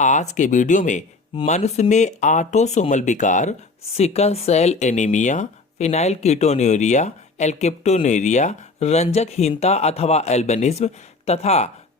आज के वीडियो में मनुष्य में ऑटोसोमल विकार, sickle cell anaemia, phenylketonuria, alkaptonuria, रंजकहीनता अथवा एल्बिनिज्म तथा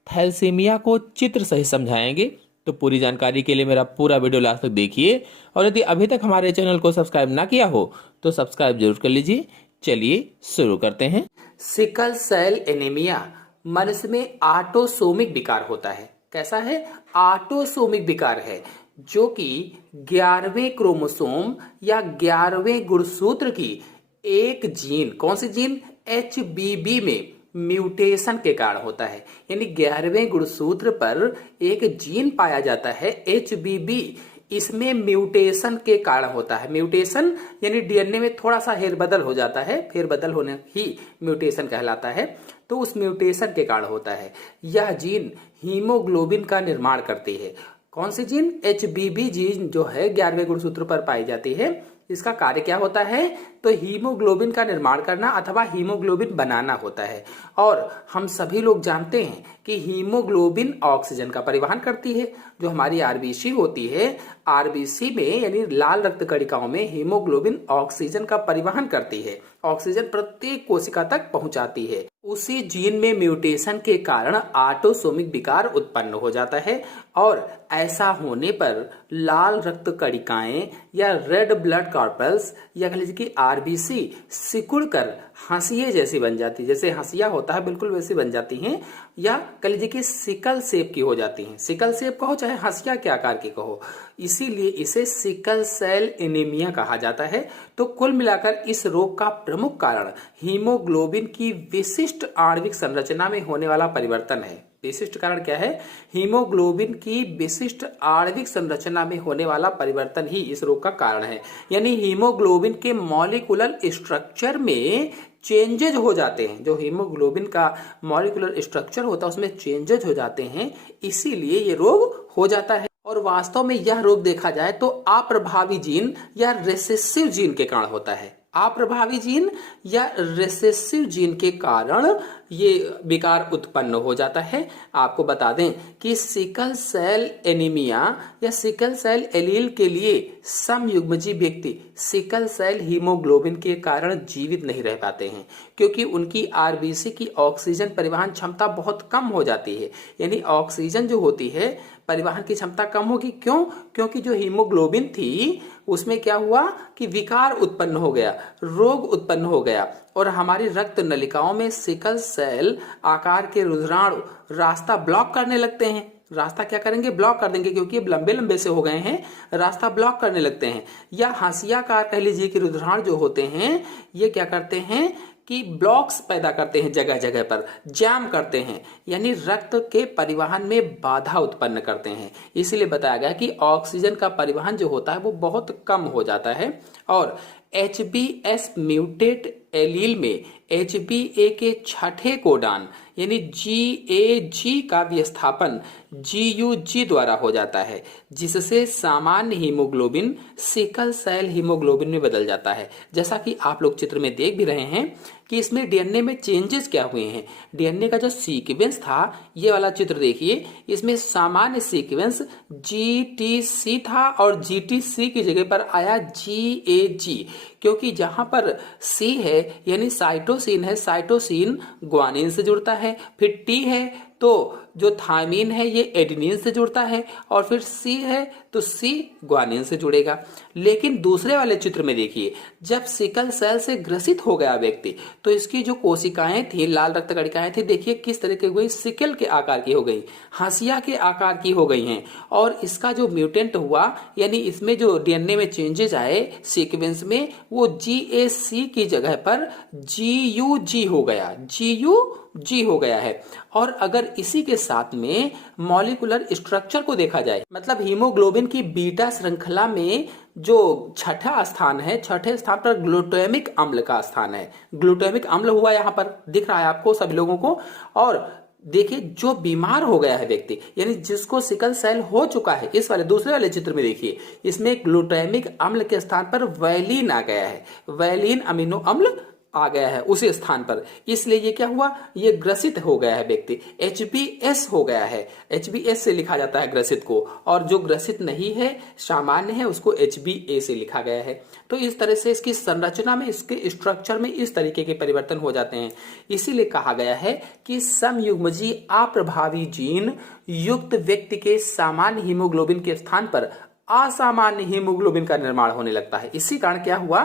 थैलेसीमिया को चित्र सहित समझाएंगे। तो पूरी जानकारी के लिए मेरा पूरा वीडियो लास्ट तक देखिए और यदि अभी तक हमारे चैनल को सब्सक्राइब ना किया हो तो सब्सक्राइब जरूर कर लीजिए। चलिए शुरू करते हैं। सिकल सेल एनीमिया मनुष्य में ऑटोसोमिक विकार होता है। कैसा है? ऑटोसोमिक विकार है जो कि 11वें क्रोमोसोम या 11वें गुणसूत्र की एक जीन, कौन सी जीन? HBB में म्यूटेशन के कारण होता है। यानी 11वें गुणसूत्र पर एक जीन पाया जाता है HBB, इसमें म्यूटेशन के कारण होता है। म्यूटेशन यानी डीएनए में थोड़ा सा हेरबदल हो जाता है, फेरबदल होने ही म्यूटेशन कहलाता है। तो उस म्यूटेशन के कारण होता है। यह जीन हीमोग्लोबिन का निर्माण करती है। कौन सी जीन? HBB जीन जो है 11वें गुणसूत्र पर पाई जाती है। इसका कार्य क्या होता है? तो हीमोग्लोबिन का निर्माण करना अथवा हीमोग्लोबिन बनाना होता है। और हम सभी लोग जानते हैं कि हीमोग्लोबिन ऑक्सीजन का परिवहन करती है। जो हमारी आरबीसी होती है, आरबीसी में यानी लाल रक्त कणिकाओं में हीमोग्लोबिन ऑक्सीजन का परिवहन करती है, ऑक्सीजन प्रत्येक कोशिका तक पहुंचाती है। उसी जीन में म्यूटेशन के कारण ऑटोसोमिक विकार उत्पन्न हो जाता है और ऐसा होने पर लाल रक्त कणिकाएं या रेड ब्लड कॉर्पल्स या कह लीजिए कि आरबीसी सिकुड़कर हंसिये जैसी बन जाती है। जैसे हंसिया होता है बिल्कुल वैसी बन जाती हैं, या कह लीजिए कि सिकल शेप की हो जाती हैं। सिकल शेप कहो चाहे हंसिया के आकार की कहो, इसीलिए इसे सिकल सेल एनीमिया कहा जाता है। तो कुल मिलाकर इस रोग का प्रमुख कारण हीमोग्लोबिन की विशिष्ट आणविक संरचना में होने वाला परिवर्तन है। विशिष्ट कारण क्या है? हीमोग्लोबिन की विशिष्ट आणविक संरचना में होने वाला परिवर्तन ही इस रोग का कारण है। यानी हीमोग्लोबिन के मॉलिक्यूलर स्ट्रक्चर में चेंजेज हो जाते हैं। जो हीमोग्लोबिन का मॉलिक्यूलर स्ट्रक्चर होता है उसमें चेंजेज हो जाते हैं, इसीलिए ये रोग हो जाता है। और वास्तव में यह रोग देखा जाए तो अप्रभावी जीन या रिसेसिव जीन के कारण होता है। अप्रभावी जीन या रिसेसिव जीन के कारण ये विकार उत्पन्न हो जाता है। आपको बता दें कि सिकल सेल एनीमिया या सिकल सेल एलील के लिए समयुग्मजी व्यक्ति सिकल सेल हीमोग्लोबिन के कारण जीवित नहीं रह पाते हैं, क्योंकि उनकी आरबीसी की ऑक्सीजन परिवहन क्षमता बहुत कम हो जाती है। यानी ऑक्सीजन जो होती है परिवहन की क्षमता कम होगी। क्यों? क्योंकि जो हीमोग्लोबिन थी उसमें क्या हुआ कि विकार उत्पन्न हो गया, रोग उत्पन्न हो गया और हमारी रक्त नलिकाओं में सिकल सेल आकार के रुधिराणु रास्ता ब्लॉक करने लगते हैं। रास्ता क्या करेंगे? ब्लॉक कर देंगे, क्योंकि ये लंबे लंबे से हो गए हैं, रास्ता ब्लॉक करने लगते हैं। या हाशियाकार कह लीजिए कि रुधिराणु जो होते हैं ये क्या करते हैं कि ब्लॉक्स पैदा करते हैं, जगह जगह पर जैम करते हैं, यानी रक्त के परिवहन में बाधा उत्पन्न करते हैं। इसीलिए बताया गया कि ऑक्सीजन का परिवहन जो होता है वो बहुत कम हो जाता है। और HBS म्यूटेट एलील में HBA के छठे कोडान यानी GAG का विस्थापन GUG द्वारा हो जाता है, जिससे सामान्य हीमोग्लोबिन सिकल सेल हीमोग्लोबिन में बदल जाता है। जैसा कि आप लोग चित्र में देख भी रहे हैं कि इसमें डीएनए में चेंजेस क्या हुए हैं। डीएनए का जो सीक्वेंस था, ये वाला चित्र देखिए, इसमें सामान्य सीक्वेंस GTC था और GTC की जगह पर आया GAG, क्योंकि जहां पर C है यानी साइटोसिन है, साइटोसिन ग्वानिन से जुड़ता है, फिर T है तो जो थायमीन है ये एडेनिन से जुड़ता है, और फिर C है तो C ग्वानिन से जुड़ेगा। लेकिन दूसरे वाले चित्र में देखिए, जब सिकल सेल से ग्रसित हो गया व्यक्ति तो इसकी जो कोशिकाएं थी, लाल रक्त कणिकाएं थी, देखिए किस तरह की हो गई, सिकल के आकार की हो गई, हंसिया के आकार की हो गई हैं। और इसका जो म्यूटेंट हुआ यानी इसमें जो डीएनए में चेंजेस आए सीक्वेंस में, वो GAC की जगह पर GUG हो गया, GUG हो गया है। और अगर इसी के साथ में मॉलिक्यूलर स्ट्रक्चर को देखा जाए, मतलब हीमोग्लोबिन की बीटा श्रृंखला में जो छठा स्थान है, छठे स्थान पर ग्लूटामिक अम्ल का स्थान है। ग्लूटामिक अम्ल हुआ यहाँ पर दिख रहा है आपको सभी लोगों को। और देखिए जो बीमार हो गया है व्यक्ति, यानी जिसको सिकल सेल हो चुका है, इस वाले दूसरे वाले चित्र में देखिए, इसमें ग्लूटामिक अम्ल के स्थान पर वैलिन आ गया है। वैलिन अमीनो अम्ल आ गया है उसी स्थान पर, इसलिए ये क्या हुआ, ये ग्रसित हो गया है व्यक्ति, HBS हो गया है। HBS से लिखा जाता है ग्रसित को, और जो ग्रसित नहीं है, सामान्य है, उसको HbA से लिखा गया है। तो इस तरह से इसकी संरचना में, इसके स्ट्रक्चर में इस तरीके के परिवर्तन हो जाते हैं। इसीलिए कहा गया है कि समयुग्मजी अप्रभावी जीन युक्त व्यक्ति के सामान्य हीमोग्लोबिन के स्थान पर असामान्य हीमोग्लोबिन का निर्माण होने लगता है। इसी कारण क्या हुआ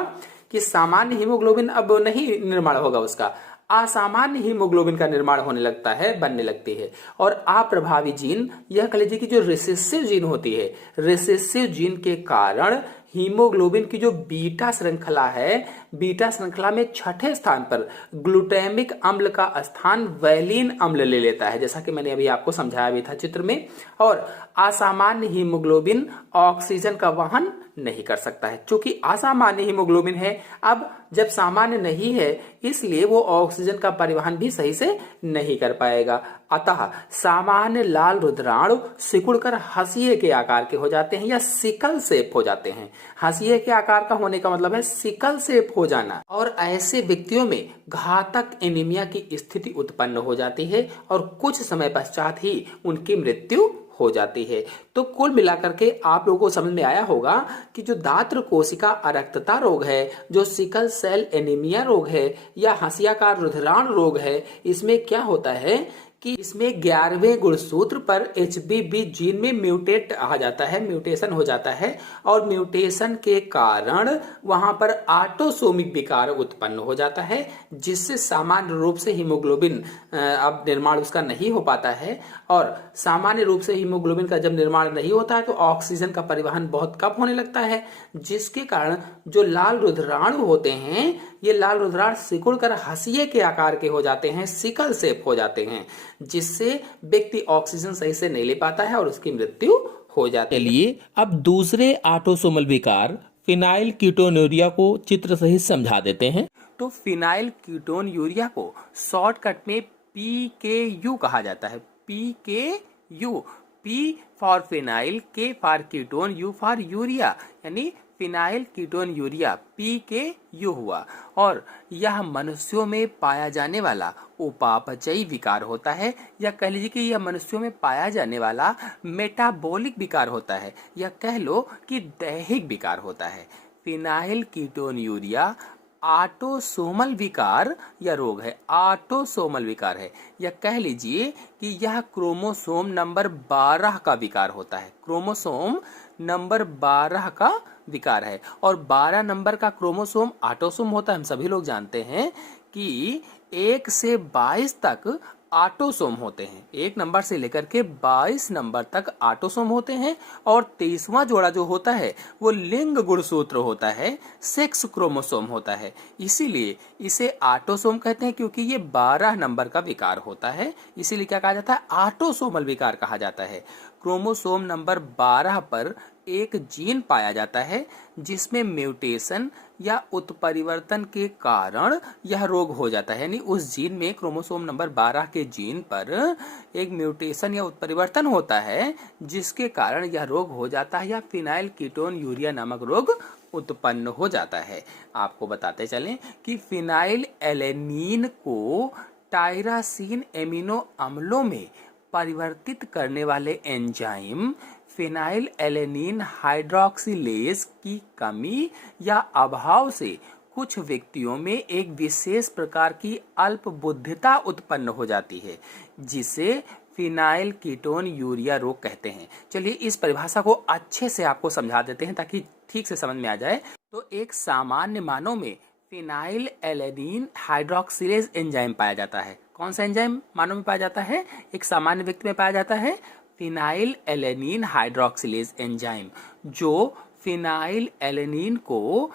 कि सामान्य हीमोग्लोबिन अब नहीं निर्माण होगा उसका, असामान्य हीमोग्लोबिन का निर्माण होने लगता है, बनने लगती है। और अप्रभावी जीन, यह कह लीजिए कि जो रिसेसिव जीन होती है, रिसेसिव जीन के कारण हीमोग्लोबिन की जो बीटा श्रृंखला है, बीटा श्रृंखला में छठे स्थान पर ग्लूटामिक अम्ल का स्थान वैलीन अम्ल ले लेता है, जैसा कि मैंने अभी आपको समझाया भी था चित्र में। और असामान्य हीमोग्लोबिन ऑक्सीजन का वहन नहीं कर सकता है। चूंकि असामान्य हीमोग्लोबिन है, अब जब सामान्य नहीं है, इसलिए वो ऑक्सीजन का परिवहन भी सही से नहीं कर पाएगा। अतः सामान्य लाल रुद्राणु सिकुड़कर हंसिए के आकार के हो जाते हैं या सिकल शेप हो जाते हैं। हंसिए के आकार का होने का मतलब है सिकल शेप हो जाना। और ऐसे व्यक्तियों में घातक एनीमिया की स्थिति उत्पन्न हो जाती है और कुछ समय पश्चात ही उनकी मृत्यु हो जाती है। तो कुल मिलाकर के आप लोगों को समझ में आया होगा कि जो दात्र कोशिका अरक्तता रोग है, जो सिकल सेल एनीमिया रोग है या हंसियाकार रुधिराण रोग है, इसमें क्या होता है कि इसमें 11वें गुणसूत्र पर HBB जीन में म्यूटेट आ जाता है, म्यूटेशन हो जाता है, और म्यूटेशन के कारण वहां पर ऑटोसोमिक विकार उत्पन्न हो जाता है, जिससे सामान्य रूप से हीमोग्लोबिन अब निर्माण उसका नहीं हो पाता है। और सामान्य रूप से हीमोग्लोबिन का जब निर्माण नहीं होता है तो ऑक्सीजन का परिवहन बहुत कम होने लगता है, जिसके कारण जो लाल रुधिराणु होते हैं, ये लाल रुधिराणु सिकुड़कर हंसिए के आकार के हो जाते हैं, सिकल शेप हो जाते हैं, जिससे व्यक्ति ऑक्सीजन सही से नहीं ले पाता है और उसकी मृत्यु हो जाती है। चलिए अब दूसरे ऑटोसोमल विकार फिनाइल कीटोन्यूरिया को चित्र सहित समझा देते हैं। तो फिनाइल कीटोन्यूरिया को शॉर्टकट में PKU कहा जाता है। PKU, P for phenyl, K for ketone, U for urea, यानी फिनाइल कीटोन्यूरिया PKU हुआ। और यह मनुष्यों में पाया जाने वाला उपापचयी विकार होता है, या कह लीजिए कि यह मनुष्यों में पाया जाने वाला मेटाबॉलिक विकार होता है, या कह लो कि दैहिक विकार होता है। फिनाइल कीटोन्यूरिया ऑटोसोमल विकार या रोग है, ऑटोसोमल विकार है, या कह लीजिए कि यह क्रोमोसोम नंबर 12 का विकार होता है। क्रोमोसोम नंबर 12 का विकार है। और 12 नंबर का क्रोमोसोम ऑटोसोम होता है। हम सभी लोग जानते हैं कि 1 से 22 तक ऑटोसोम होते हैं, 1 नंबर से लेकर के 22 नंबर तक ऑटोसोम होते हैं। और 23वां जोड़ा जो होता है वो लिंग गुणसूत्र होता है, सेक्स क्रोमोसोम होता है। इसीलिए इसे ऑटोसोम कहते हैं, क्योंकि ये 12 नंबर का विकार होता है, इसीलिए क्या कहा जाता है, ऑटोसोमल विकार कहा जाता है। क्रोमोसोम नंबर 12 पर एक जीन पाया जाता है जिसमें म्यूटेशन या उत्परिवर्तन के कारण यह रोग हो जाता है। यानी उस जीन में, क्रोमोसोम नंबर 12 के जीन पर एक म्यूटेशन या उत्परिवर्तन होता है, जिसके कारण यह रोग हो जाता है या फिनाइल कीटोन्यूरिया नामक रोग उत्पन्न हो जाता है। आपको बताते चलें कि फिनाइल एलेनीन को टायरासीन एमिनो अम्लों में परिवर्तित करने enzyme enzyme phenyl alanine hydroxylase की कमी या अभाव से कुछ व्यक्तियों में एक विशेष प्रकार की अल्पबुद्धिता उत्पन्न हो जाती है, जिसे फिनाइल कीटोन्यूरिया रोग कहते हैं। चलिए इस परिभाषा को अच्छे से आपको समझा देते हैं ताकि ठीक से समझ में आ जाए। तो एक सामान्य मानव में फिनाइल एलेनीन हाइड्रोक्सिलेज एंजाइम पाया जाता है। कौन सा एंजाइम मानव में पाया जाता है? एक सामान्य व्यक्ति में पाया जाता है फिनाइल एलेनीन हाइड्रोक्सिलेज एंजाइम, जो फिनाइल एलेनीन को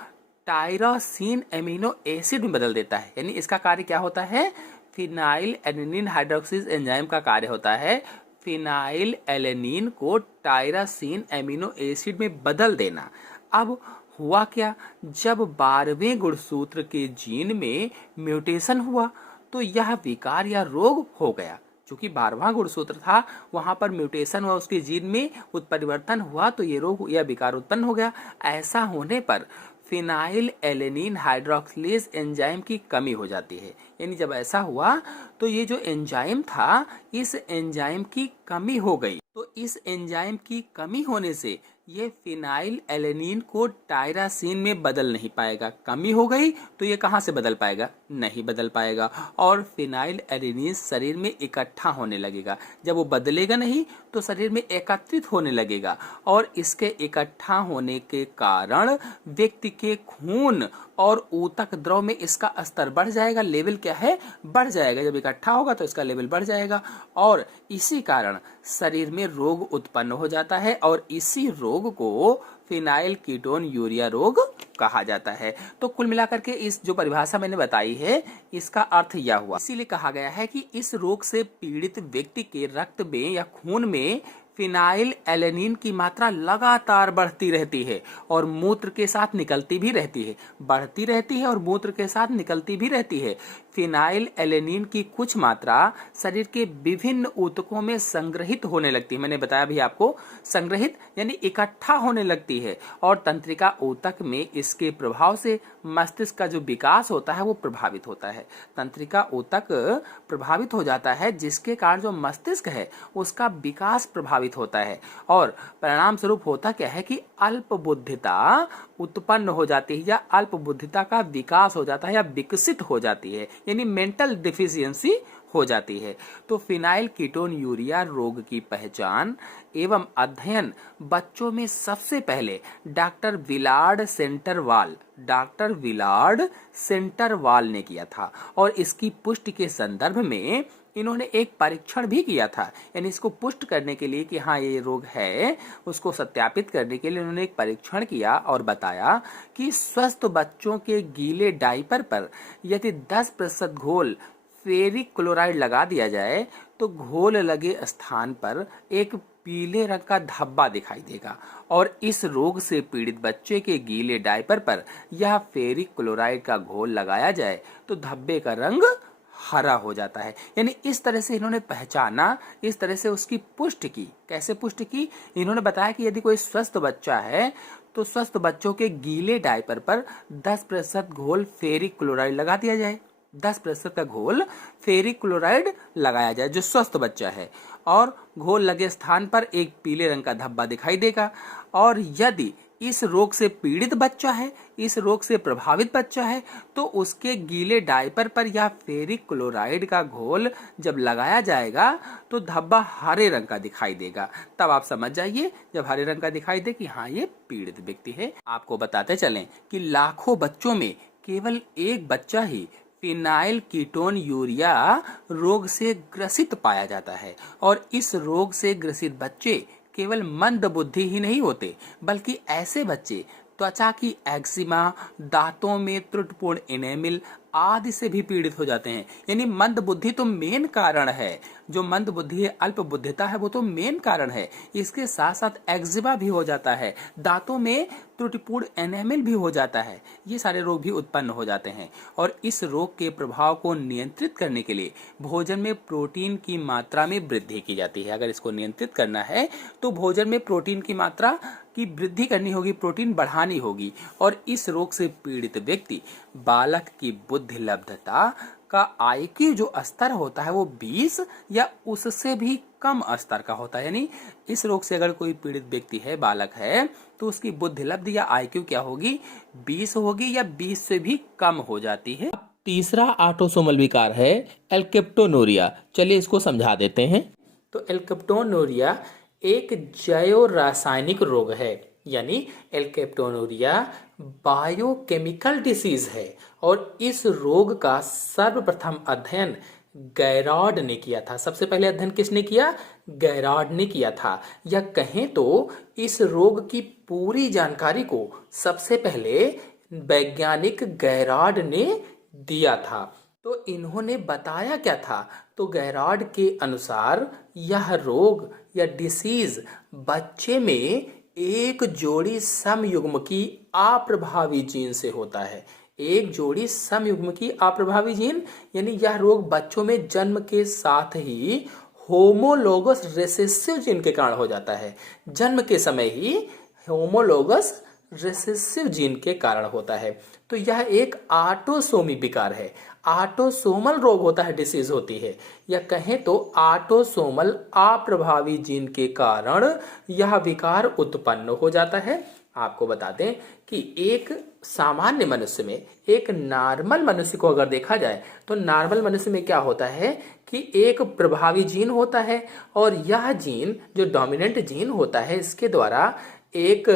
टायरासीन एमिनो एसिड में बदल देता है। यानी इसका कार्य क्या होता है? फिनाइल एलेनीन हाइड्रोक्सिलेज एंजाइम का कार्य होता है फिनाइल एलेनीन को टायरासीन एमिनो एसिड में बदल देना। अब हुआ क्या, जब 12वें गुणसूत्र के जीन में म्यूटेशन हुआ तो यह विकार या रोग हो गया। चूंकि 12वां गुणसूत्र था, वहां पर म्यूटेशन हुआ, उसके जीन में उत्परिवर्तन हुआ, तो ये रोग या विकार उत्पन्न हो गया। ऐसा होने पर फिनाइल एलेनिन हाइड्रोक्सिलेज एंजाइम की कमी हो जाती है। यानी जब ऐसा हुआ तो ये जो एंजाइम था, इस एंजाइम की कमी हो गई। तो इस एंजाइम की कमी होने से ये फिनाइल एलेनिन को टायरासिन में बदल नहीं पाएगा। कमी हो गई तो ये कहाँ से बदल पाएगा? नहीं बदल पाएगा। और फिनाइल एलेनिन शरीर में इकट्ठा होने लगेगा। जब वो बदलेगा नहीं तो शरीर में एकत्रित होने लगेगा, और इसके इकट्ठा होने के कारण व्यक्ति के खून और ऊतक द्रव में इसका स्तर बढ़ जाएगा। लेवल क्या है? बढ़ जाएगा। जब इकट्ठा होगा तो इसका लेवल बढ़ जाएगा, और इसी कारण शरीर में रोग उत्पन्न हो जाता है, और इसी रोग को फिनाइल कीटोन यूरिया रोग कहा जाता है। तो कुल मिलाकर के इस जो परिभाषा मैंने बताई है, इसका अर्थ यह हुआ। इसीलिए कहा गया है कि इस रोग से पीड़ित व्यक्ति के रक्त में या खून में फिनाइल एलेनिन की मात्रा लगातार बढ़ती रहती है और मूत्र के साथ निकलती भी रहती है। बढ़ती रहती है और मूत्र के साथ निकलती भी रहती है। फिनाइल एलेनिन की कुछ मात्रा शरीर के विभिन्न ऊतकों में संग्रहित होने लगती है। मैंने बताया भी आपको, संग्रहित यानी इकट्ठा होने लगती है, और तंत्रिका ऊतक में इसके प्रभाव से मस्तिष्क का जो विकास होता है वो प्रभावित होता है। तंत्रिका ऊतक प्रभावित हो जाता है, जिसके कारण जो मस्तिष्क है उसका विकास प्रभावित होता है, और परिणाम स्वरूप होता क्या है कि अल्प बुद्धिता उत्पन्न हो जाती है, या अल्प बुद्धिता का विकास हो जाता है, या विकसित हो जाती है, यानी मेंटल डिफिशियंसी हो जाती है। तो फिनाइल कीटोन यूरिया रोग की पहचान एवं अध्ययन बच्चों में सबसे पहले डॉक्टर विलार्ड सेंटरवाल ने किया था, और इसकी पुष्टि के संदर्भ में इन्होंने एक परीक्षण भी किया था। यानी इसको पुष्ट करने के लिए कि हाँ ये रोग है, उसको सत्यापित करने के लिए उन्होंने एक परीक्षण किया और बताया कि स्वस्थ बच्चों के गीले डायपर पर यदि 10% घोल फेरिक क्लोराइड लगा दिया जाए तो घोल लगे स्थान पर एक पीले रंग का धब्बा दिखाई देगा, और इस रोग से पीड़ित बच्चे के गीले डायपर पर यह फेरिक क्लोराइड का घोल लगाया जाए तो धब्बे का रंग हरा हो जाता है। यानी इस तरह से इन्होंने पहचाना, इस तरह से उसकी पुष्टि की। कैसे पुष्टि की? इन्होंने बताया कि यदि कोई स्वस्थ बच्चा है तो स्वस्थ बच्चों के गीले डायपर पर 10% घोल फेरिक क्लोराइड लगा दिया जाए। 10% का घोल फेरिक क्लोराइड लगाया जाए जो स्वस्थ बच्चा है, और घोल लगे स्थान पर एक पीले रंग का धब्बा दिखाई देगा। और यदि इस रोग से पीड़ित बच्चा है, इस रोग से प्रभावित बच्चा है, तो उसके गीले डायपर पर यह फेरिक क्लोराइड का घोल जब लगाया जाएगा तो धब्बा हरे रंग का दिखाई देगा। तब आप समझ जाइए, जब हरे रंग का दिखाई दे कि हाँ ये पीड़ित व्यक्ति है। आपको बताते चलें कि लाखों बच्चों में केवल एक बच्चा ही फिनाइल कीटोन यूरिया रोग से ग्रसित पाया जाता है, और इस रोग से ग्रसित बच्चे केवल मंद बुद्धि ही नहीं होते, बल्कि ऐसे बच्चे त्वचा की एक्जिमा, दांतों में त्रुटिपूर्ण इनेमिल आदि से भी पीड़ित हो जाते हैं। यानी मंद बुद्धि तो मेन कारण है, जो मंद बुद्धि है, अल्प बुद्धिता है, वो तो मेन कारण है। इसके साथ साथ एक्जिमा भी हो जाता है, दांतों में त्रुटिपूर्ण एनेमिल भी हो जाता है। ये सारे रोग भी उत्पन्न हो जाते हैं, और इस रोग के प्रभाव को नियंत्रित करने के लिए भोजन में प्रोटीन की मात्रा में वृद्धि की जाती है। अगर इसको नियंत्रित करना है तो भोजन में प्रोटीन की मात्रा की वृद्धि करनी होगी, प्रोटीन बढ़ानी होगी। और इस रोग से पीड़ित व्यक्ति बालक की बुद्धि लब्धता का IQ जो स्तर होता है वो 20 या उससे भी कम स्तर का होता है। यानी इस रोग से अगर कोई पीड़ित व्यक्ति है, बालक है, तो उसकी बुद्धि लब्धि या IQ क्या होगी? 20 होगी, या 20 से भी कम हो जाती है। तीसरा ऑटोसोमल विकार है एल्केप्टोनूरिया। चलिए इसको समझा देते हैं। तो एल्केप्टोनूरिया एक जैव रासायनिक रोग है, यानी एल्केप्टोनूरिया बायोकेमिकल डिसीज है, और इस रोग का सर्वप्रथम अध्ययन गैरार्ड ने किया था। सबसे पहले अध्ययन किसने किया? गैरार्ड ने किया था। या कहें तो इस रोग की पूरी जानकारी को सबसे पहले वैज्ञानिक गैरार्ड ने दिया था। तो इन्होंने बताया क्या था? तो गैरार्ड के अनुसार यह रोग या डिसीज बच्चे में एक जोड़ी समयुग्मकी अप्रभावी जीन से होता है। एक जोड़ी समयुग्मकी अप्रभावी जीन, यानी यह रोग बच्चों में जन्म के साथ ही होमोलोगस रिसेसिव जीन के कारण हो जाता है। जन्म के समय ही होमोलोगस रिसेसिव जीन के कारण होता है। तो यह एक ऑटोसोमी विकार है। ऑटोसोमल रोग होता है, डिसीज होती है, या कहें तो ऑटोसोमल अप्रभावी जीन के कारण यह विकार उत्पन्न हो जाता है। आपको बता दें कि एक सामान्य मनुष्य में, एक नॉर्मल मनुष्य को अगर देखा जाए तो नॉर्मल मनुष्य में क्या होता है कि एक प्रभावी जीन होता है, और यह जीन जो डोमिनेंट जीन होता है इसके द्वारा एक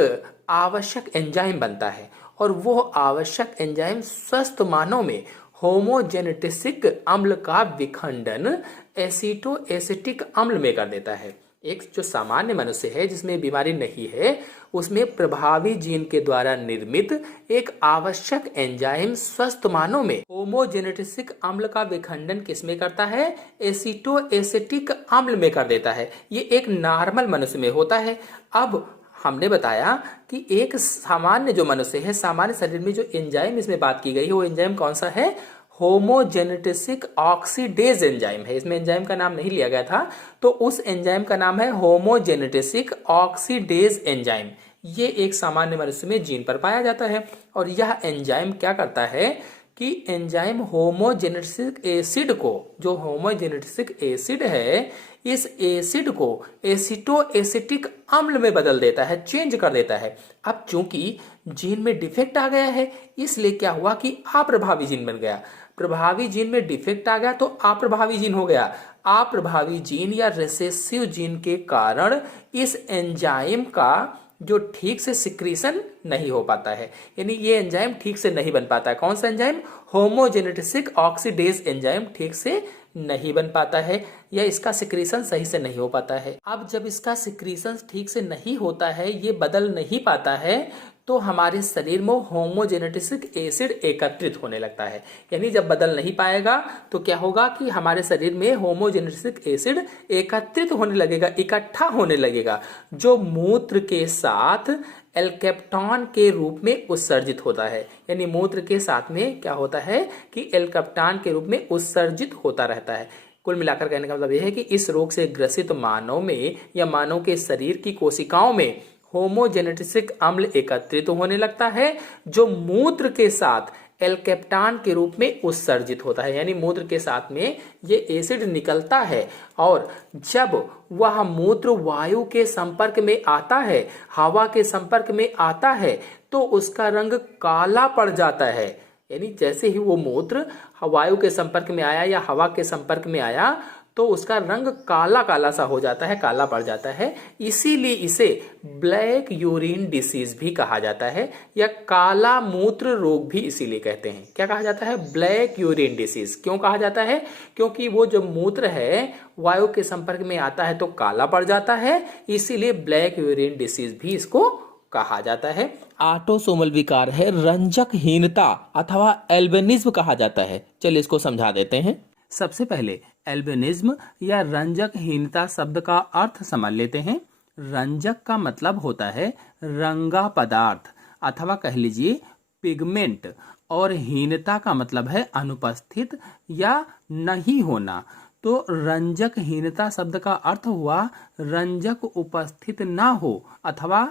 आवश्यक एंजाइम बनता है, और वो आवश्यक एंजाइम स्वस्थ मानव में होमोजेनेटिसिक अम्ल का विखंडन एसीटो एसिटिक अम्ल में कर देता है। एक जो सामान्य मनुष्य है जिसमें बीमारी नहीं है, उसमें प्रभावी जीन के द्वारा निर्मित एक आवश्यक एंजाइम स्वस्थ मानव में होमोजेनेटिसिक अम्ल का विखंडन किसमें करता है? एसीटो एसिटिक अम्ल में कर देता है। ये एक नॉर्मल मनुष्य में होता है। अब हमने बताया कि एक सामान्य जो मनुष्य है, सामान्य शरीर में जो एंजाइम इसमें बात की गई है, वो एंजाइम कौन सा है? होमोजेनेटिसिक ऑक्सीडेज एंजाइम है। इसमें एंजाइम का नाम नहीं लिया गया था, तो उस एंजाइम का नाम है होमोजेनेटिसिक ऑक्सीडेज एंजाइम। ये एक सामान्य मनुष्य में जीन पर पाया जाता है, और यह एंजाइम क्या करता है कि एंजाइम होमोजेनेटिसिक एसिड को, जो होमोजेनेटिसिक एसिड है, इस एसिड को एसिटो एसिटिक अम्ल में बदल देता है, चेंज कर देता है। अब चूंकि जीन में डिफेक्ट आ गया है, इसलिए क्या हुआ कि अप्रभावी जीन बन गया। प्रभावी जीन में डिफेक्ट आ गया तो अप्रभावी जीन हो गया। अप्रभावी जीन या रिसेसिव जीन के कारण इस एंजाइम का जो ठीक से सिक्रीशन नहीं हो पाता है, यानी ये एंजाइम ठीक से नहीं बन पाता है। कौन सा एंजाइम? होमोजेनेटिसिक ऑक्सीडेज एंजाइम ठीक से नहीं बन पाता है, या इसका सिक्रीशन सही से नहीं हो पाता है। अब जब इसका सिक्रीशन ठीक से नहीं होता है, ये बदल नहीं पाता है, तो हमारे शरीर में होमोजेनेटिसिक एसिड एकत्रित होने लगता है। यानी जब बदल नहीं पाएगा तो क्या होगा कि हमारे शरीर में होमोजेनेटिसिक एसिड एकत्रित होने लगेगा, इकट्ठा होने लगेगा, जो मूत्र के साथ एल्केप्टॉन के रूप में उत्सर्जित होता है। यानी मूत्र के साथ में क्या होता है कि एल्केप्टॉन के रूप में उत्सर्जित होता रहता है। कुल मिलाकर कहने का मतलब यह है कि इस रोग से ग्रसित मानव में या मानव के शरीर की कोशिकाओं में होमोजेनेटिसिक अम्ल एकत्रित होने लगता है, जो मूत्र के साथ एल्केप्टान के रूप में उत्सर्जित होता है। यानी मूत्र के साथ में ये एसिड निकलता है, और जब वह मूत्र वायु के संपर्क में आता है, हवा के संपर्क में आता है, तो उसका रंग काला पड़ जाता है। यानी जैसे ही वो मूत्र वायु के संपर्क में आया या हवा के संपर्क में आया, तो उसका रंग काला काला सा हो जाता है, काला पड़ जाता है। इसीलिए इसे ब्लैक यूरिन डिसीज भी कहा जाता है, या काला मूत्र रोग भी इसीलिए कहते हैं। क्या कहा जाता है? Black urine disease. क्यों कहा जाता है? क्योंकि वो जो मूत्र है वायु के संपर्क में आता है तो काला पड़ जाता है, इसीलिए ब्लैक यूरिन डिसीज भी इसको कहा जाता है। ऑटोसोमल विकार है रंजकहीनता अथवा एल्बिनिज्म कहा जाता है। चलिए इसको समझा देते हैं। सबसे पहले एल्बिनिज्म या रंजकहीनता शब्द का अर्थ समझ लेते हैं। रंजक का मतलब होता है रंगा पदार्थ अथवा कह लीजिए पिगमेंट, और हीनता का मतलब है अनुपस्थित या नहीं होना। तो रंजकहीनता शब्द का अर्थ हुआ रंजक उपस्थित ना हो अथवा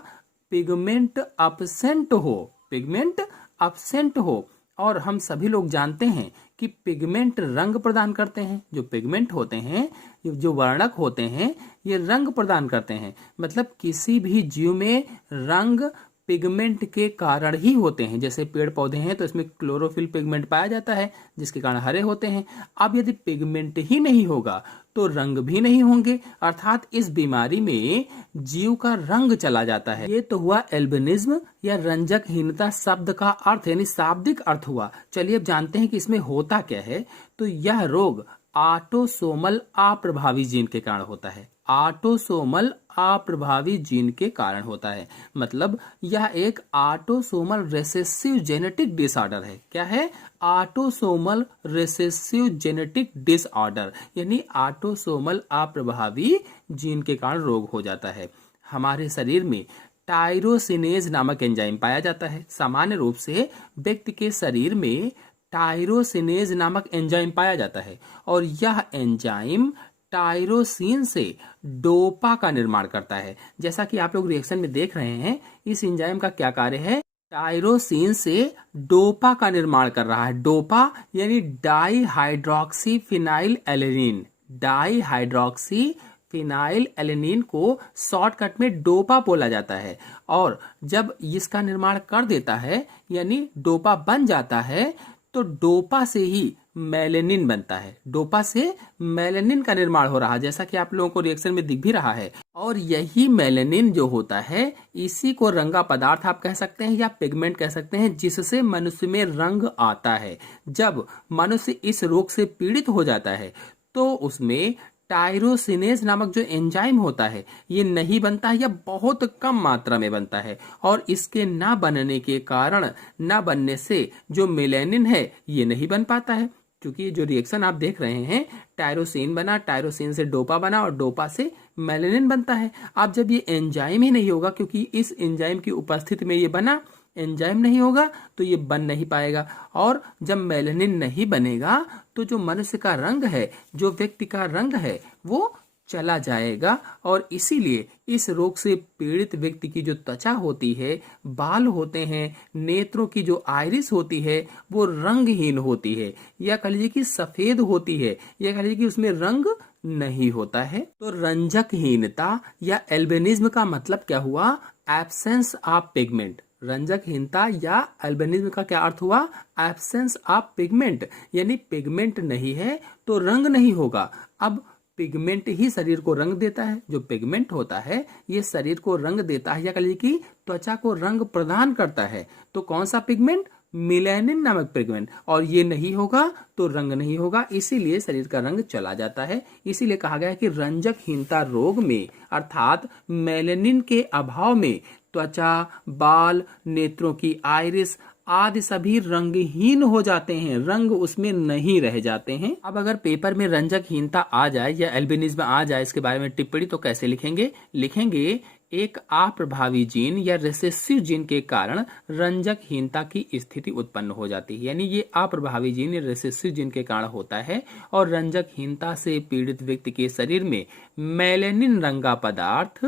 पिगमेंट अपसेंट हो, पिगमेंट अपसेंट हो। और हम सभी लोग जानते हैं कि पिगमेंट रंग प्रदान करते हैं। जो पिगमेंट होते हैं, जो वर्णक होते हैं, ये रंग प्रदान करते हैं। मतलब किसी भी जीव में रंग पिगमेंट के कारण ही होते हैं। जैसे पेड़ पौधे हैं तो इसमें क्लोरोफिल पिगमेंट पाया जाता है, जिसके कारण हरे होते हैं। अब यदि पिगमेंट ही नहीं होगा तो रंग भी नहीं होंगे, अर्थात इस बीमारी में जीव का रंग चला जाता है। ये तो हुआ एल्बिनिज्म या रंजकहीनता शब्द का अर्थ, यानी शाब्दिक अर्थ हुआ। चलिए अब जानते हैं कि इसमें होता क्या है। तो यह रोग ऑटोसोमल अप्रभावी जीन के कारण होता है। ऑटोसोमल अप्रभावी जीन के कारण होता है, मतलब यह एक ऑटोसोमल रिसेसिव जेनेटिक डिसऑर्डर है। क्या है? ऑटोसोमल रिसेसिव जेनेटिक डिसऑर्डर, यानी ऑटोसोमल अप्रभावी जीन के कारण रोग हो जाता है। हमारे शरीर में टायरोसिनेज नामक एंजाइम पाया जाता है। सामान्य रूप से व्यक्ति के शरीर में टायरोसिनेज नामक एंजाइम पाया जाता है, और यह एंजाइम टायरोसिन से डोपा का निर्माण करता है। जैसा कि आप लोग रिएक्शन में देख रहे हैं, इस एंजाइम का क्या कार्य है, टायरोसिन से डोपा का निर्माण कर रहा है। डोपा यानी dihydroxy phenyl alanine. Dihydroxy phenyl alanine को शॉर्टकट में डोपा बोला जाता है। और जब इसका निर्माण कर देता है यानी डोपा बन जाता है, तो डोपा से ही मेलेनिन बनता है। डोपा से मेलेनिन का निर्माण हो रहा है, जैसा कि आप लोगों को रिएक्शन में दिख भी रहा है। और यही मेलेनिन जो होता है, इसी को रंगा पदार्थ आप कह सकते हैं या पिगमेंट कह सकते हैं, जिससे मनुष्य में रंग आता है। जब मनुष्य इस रोग से पीड़ित हो जाता है तो उसमें टायरोसिनेज नामक जो एंजाइम होता है, ये नहीं बनता है या बहुत कम मात्रा में बनता है। और इसके ना बनने के कारण, ना बनने से जो मेलेनिन है ये नहीं बन पाता है। क्योंकि जो रिएक्शन आप देख रहे हैं, टायरोसिन बना, टायरोसिन से डोपा बना और डोपा से मेलेनिन बनता है। अब जब ये एंजाइम ही नहीं होगा, क्योंकि इस एंजाइम की उपस्थिति में ये बना, एंजाइम नहीं होगा तो ये बन नहीं पाएगा। और जब मेलेनिन नहीं बनेगा तो जो मनुष्य का रंग है, जो व्यक्ति का रंग है, वो चला जाएगा। और इसीलिए इस रोग से पीड़ित व्यक्ति की जो त्वचा होती है, बाल होते हैं, नेत्रों की जो आइरिस होती है, वो रंगहीन होती है, या कह लीजिए कि सफेद होती है, या कह लीजिए कि उसमें रंग नहीं होता है। तो रंजकहीनता या एल्बिनिज्म का मतलब क्या हुआ, एब्सेंस ऑफ पिगमेंट। रंजकहीनता या अल्बिनिज्म का क्या अर्थ हुआ, एब्सेंस ऑफ पिगमेंट, यानी पिगमेंट नहीं है तो रंग नहीं होगा। अब पिगमेंट ही शरीर को रंग देता है। जो पिगमेंट होता है ये शरीर को रंग देता है, या कह लीजिए कि त्वचा को रंग प्रदान करता है। तो कौन सा पिगमेंट, मेलानिन नामक पिगमेंट। और ये नहीं होगा तो रंग नहीं होगा, इसीलिए शरीर का रंग चला जाता है। इसीलिए कहा गया है कि रंजकहीनता रोग में, अर्थात मेलानिन के अभाव में, त्वचा, बाल, नेत्रों की आइरिस आदि सभी रंगहीन हो जाते हैं, रंग उसमें नहीं रह जाते हैं। अब अगर पेपर में रंजकहीनता आ जाए या एल्बिनिज्म आ जाए, इसके बारे में टिप्पणी, तो कैसे लिखेंगे, लिखेंगे एक अप्रभावी जीन या रिसेसिव जीन के कारण रंजकहीनता की स्थिति उत्पन्न हो जाती है। यानी ये अप्रभावी जीन या रिसेसिव जीन के कारण होता है और रंजकहीनता से पीड़ित व्यक्ति के शरीर में मेलेनिन रंगा पदार्थ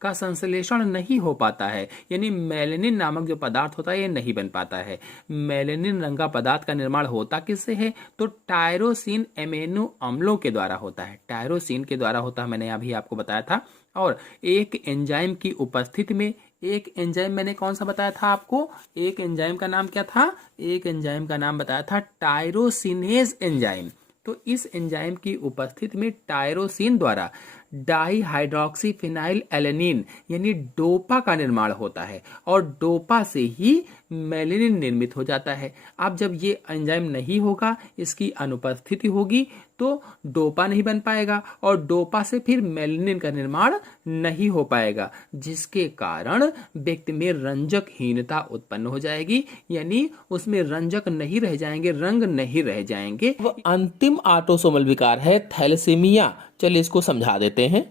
का संश्लेषण नहीं हो पाता है। यानी मेलेनिन नामक जो पदार्थ होता है ये नहीं बन पाता है। मेलेनिन रंगा पदार्थ का निर्माण होता किससे है, तो टायरोसिन एमिनो अम्लों के द्वारा होता है। टायरोसिन के द्वारा होता है, मैंने अभी आपको बताया था। और एक एंजाइम की उपस्थिति में, एक एंजाइम मैंने कौन सा बताया था आपको, एक एंजाइम का नाम क्या था, एक एंजाइम का नाम बताया था टायरोसिनेज एंजाइम। तो इस एंजाइम की उपस्थिति में टायरोसिन द्वारा डाईहाइड्रोक्सी फिनाइल एलेनिन यानी डोपा का निर्माण होता है और डोपा से ही मेलेनिन निर्मित हो जाता है। अब जब ये एंजाइम नहीं होगा, इसकी अनुपस्थिति होगी, तो डोपा नहीं बन पाएगा और डोपा से फिर मेलेनिन का निर्माण नहीं हो पाएगा, जिसके कारण व्यक्ति में रंजकहीनता उत्पन्न हो जाएगी। यानी उसमें रंजक नहीं रह जाएंगे, रंग नहीं रह जाएंगे। अंतिम ऑटोसोमल विकार है थैलेसीमिया। चलिए इसको समझा देते हैं।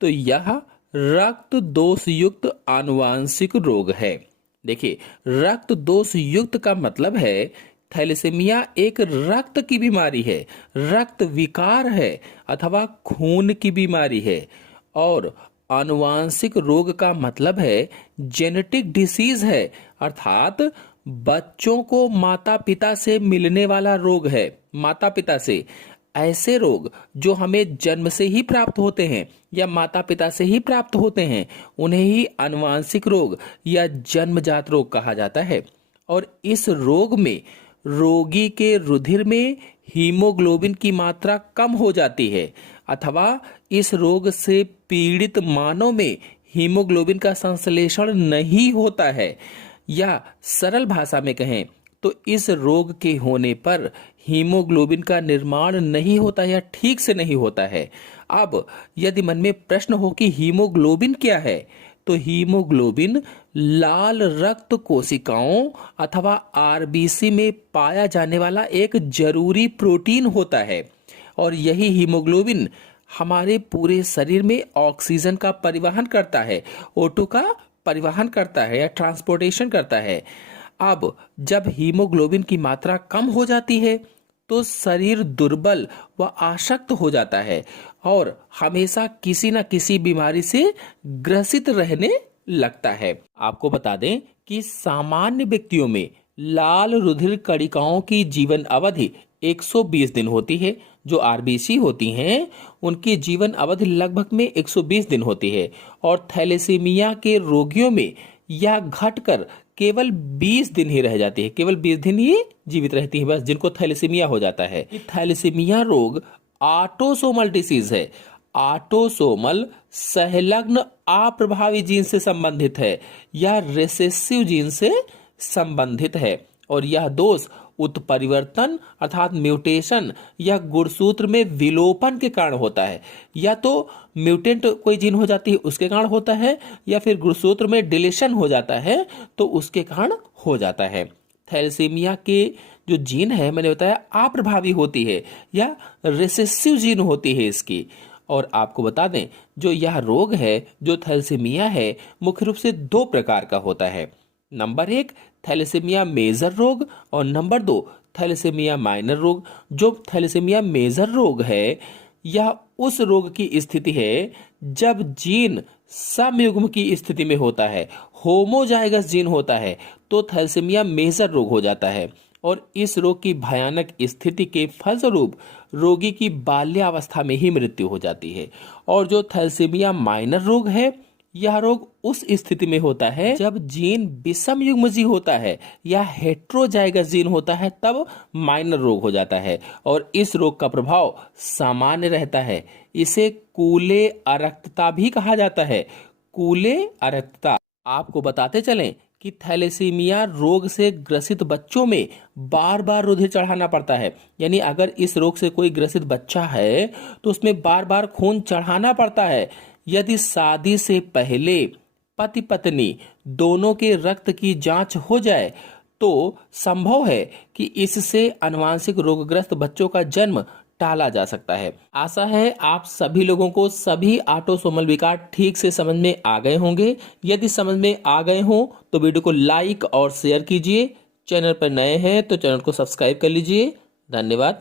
तो यह रक्त दोष युक्त आनुवांशिक रोग है। देखिए, रक्त दोष युक्त का मतलब है थैलेसीमिया एक रक्त की बीमारी है, रक्त विकार है अथवा खून की बीमारी है। और आनुवांशिक रोग का मतलब है जेनेटिक डिसीज है, अर्थात बच्चों को माता पिता से मिलने वाला रोग है। माता पिता से ऐसे रोग जो हमें जन्म से ही प्राप्त होते हैं या माता पिता से ही प्राप्त होते हैं, उन्हें ही आनुवांशिक रोग या जन्मजात रोग कहा जाता है। और इस रोग में रोगी के रुधिर में हीमोग्लोबिन की मात्रा कम हो जाती है, अथवा इस रोग से पीड़ित मानव में हीमोग्लोबिन का संश्लेषण नहीं होता है। या सरल भाषा में कहें तो इस रोग के होने पर हीमोग्लोबिन का निर्माण नहीं होता या ठीक से नहीं होता है। अब यदि मन में प्रश्न हो कि हीमोग्लोबिन क्या है, तो हीमोग्लोबिन लाल रक्त कोशिकाओं अथवा आरबीसी में पाया जाने वाला एक जरूरी प्रोटीन होता है। और यही हीमोग्लोबिन हमारे पूरे शरीर में ऑक्सीजन का परिवहन करता है, O2 का परिवहन करता है या ट्रांसपोर्टेशन करता है। अब जब हीमोग्लोबिन की मात्रा कम हो जाती है तो शरीर दुर्बल व आसक्त हो जाता है और हमेशा किसी न किसी बीमारी से ग्रसित रहने लगता है। आपको बता दें कि सामान्य व्यक्तियों में लाल रुधिर कणिकाओं की जीवन अवधि 120 दिन होती है। जो आरबीसी होती हैं उनकी जीवन अवधि लगभग में 120 दिन होती है और थैलेसीमिया के रोगियों में यह घटकर केवल 20 दिन ही रह जाती है। केवल 20 दिन ही जीवित रहती है बस, जिनको थैलेसीमिया हो जाता है। थैलेसीमिया रोग ऑटोसोमल डिसीज है। ऑटोसोमल संलग्न अप्रभावी जीन से संबंधित है या रिसेसिव जीन से संबंधित है और यह दोष उत्परिवर्तन अर्थात म्यूटेशन या गुणसूत्र में विलोपन के कारण होता है। या तो म्यूटेंट कोई जीन हो जाती है उसके कारण होता है या फिर गुणसूत्र में डिलीशन हो जाता है तो उसके कारण हो जाता है। थैलेसीमिया के जो जीन है मैंने बताया अप्रभावी होती है या रिसेसिव जीन होती है इसकी। और आपको बता दें जो यह रोग है जो थैलेसीमिया है मुख्य रूप से 2 प्रकार का होता है। नंबर 1 थैलेसीमिया मेजर रोग और नंबर 2 थैलेसीमिया माइनर रोग। जो थैलेसीमिया मेजर रोग है यह उस रोग की स्थिति है जब जीन समयुग्म की स्थिति में होता है, होमोजाइगस जीन होता है तो थैलेसीमिया मेजर रोग हो जाता है और इस रोग की भयानक स्थिति के फलस्वरूप रोगी की बाल्यावस्था में ही मृत्यु हो जाती है। और जो थैलेसीमिया माइनर रोग है यह रोग उस स्थिति में होता है जब जीन विषम युग्मजी होता है या हेट्रोजाइगस जीन होता है तब माइनर रोग हो जाता है और इस रोग का प्रभाव सामान्य रहता है। इसे कूले अरक्तता भी कहा जाता है। कूले अरक्तता। आपको बताते चलें कि थैलेसीमिया रोग से ग्रसित बच्चों में बार बार रुधिर चढ़ाना पड़ता है। यानी अगर इस रोग से कोई ग्रसित बच्चा है तो उसमें बार बार खून चढ़ाना पड़ता है। यदि शादी से पहले पति पत्नी दोनों के रक्त की जांच हो जाए तो संभव है कि इससे आनुवांशिक रोगग्रस्त बच्चों का जन्म टाला जा सकता है। आशा है आप सभी लोगों को सभी ऑटोसोमल विकार ठीक से समझ में आ गए होंगे। यदि समझ में आ गए हो तो वीडियो को लाइक और शेयर कीजिए। चैनल पर नए हैं तो चैनल को सब्सक्राइब कर लीजिए। धन्यवाद।